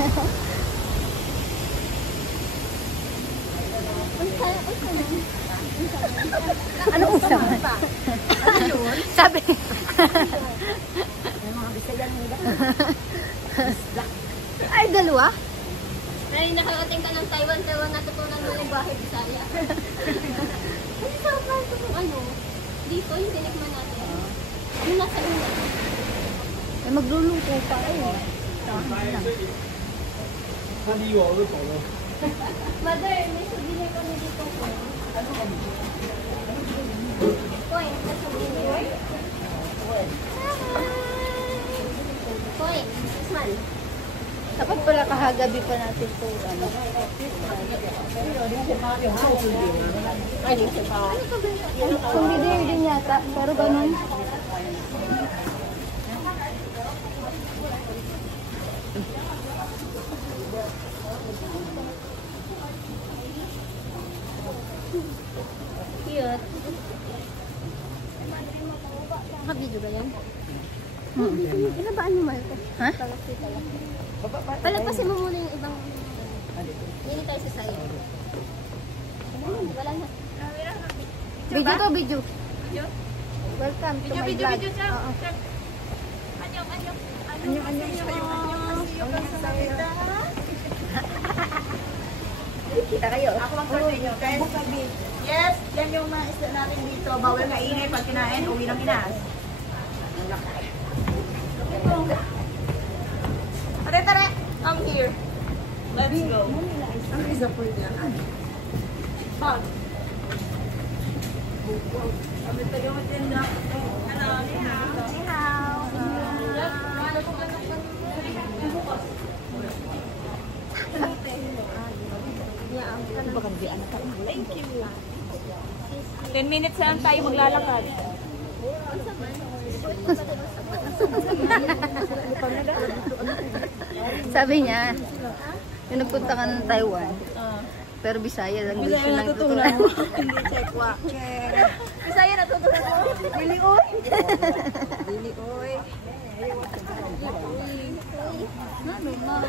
Ano usapan? Ano yun? Sabi. May mga bisayan nila. Ay, dalawa? Ay, nakarating ka ng Taiwan, pero natutunan mo yung bahay Bisaya. Ano sa plano kung ano? Dito, yung tinikman natin. Yung nasa una. Ay, magluluto pa eh. Mother, may souvenir kami dito po. Koy, sa souvenir. Koy, this one. Dapat pala kahagabi pa natin ito. Ano? Souvenir din yata. Pero ganun. Cute. Nakabidyo ba yan? Inabaan mo, Marco? Ha? Palagpasin mo muna yung ibang... Hindi tayo sa sayo. Wala na. Video to, video. Welcome to my vlog. Kita kayo. Ako mag-birthday nyo, guys. Yes, yan yung mga isla natin dito. Bawal maingay pag kinain, uwi ng Pinas. Tare, tare. Come here. Let's go. Ang isa po yan. Bag. Sabi tayo matinda. Hello, ni hao. Ni hao. Thank you. 10 minutes lang tayo maglalakad. Sabi niya, yung nagpunta ka ng Taiwan, pero Bisaya lang. Bisaya natutunan mo. Hindi Chekwa. Bisaya natutunan mo. Dili oy. Dili oy. Ano ma?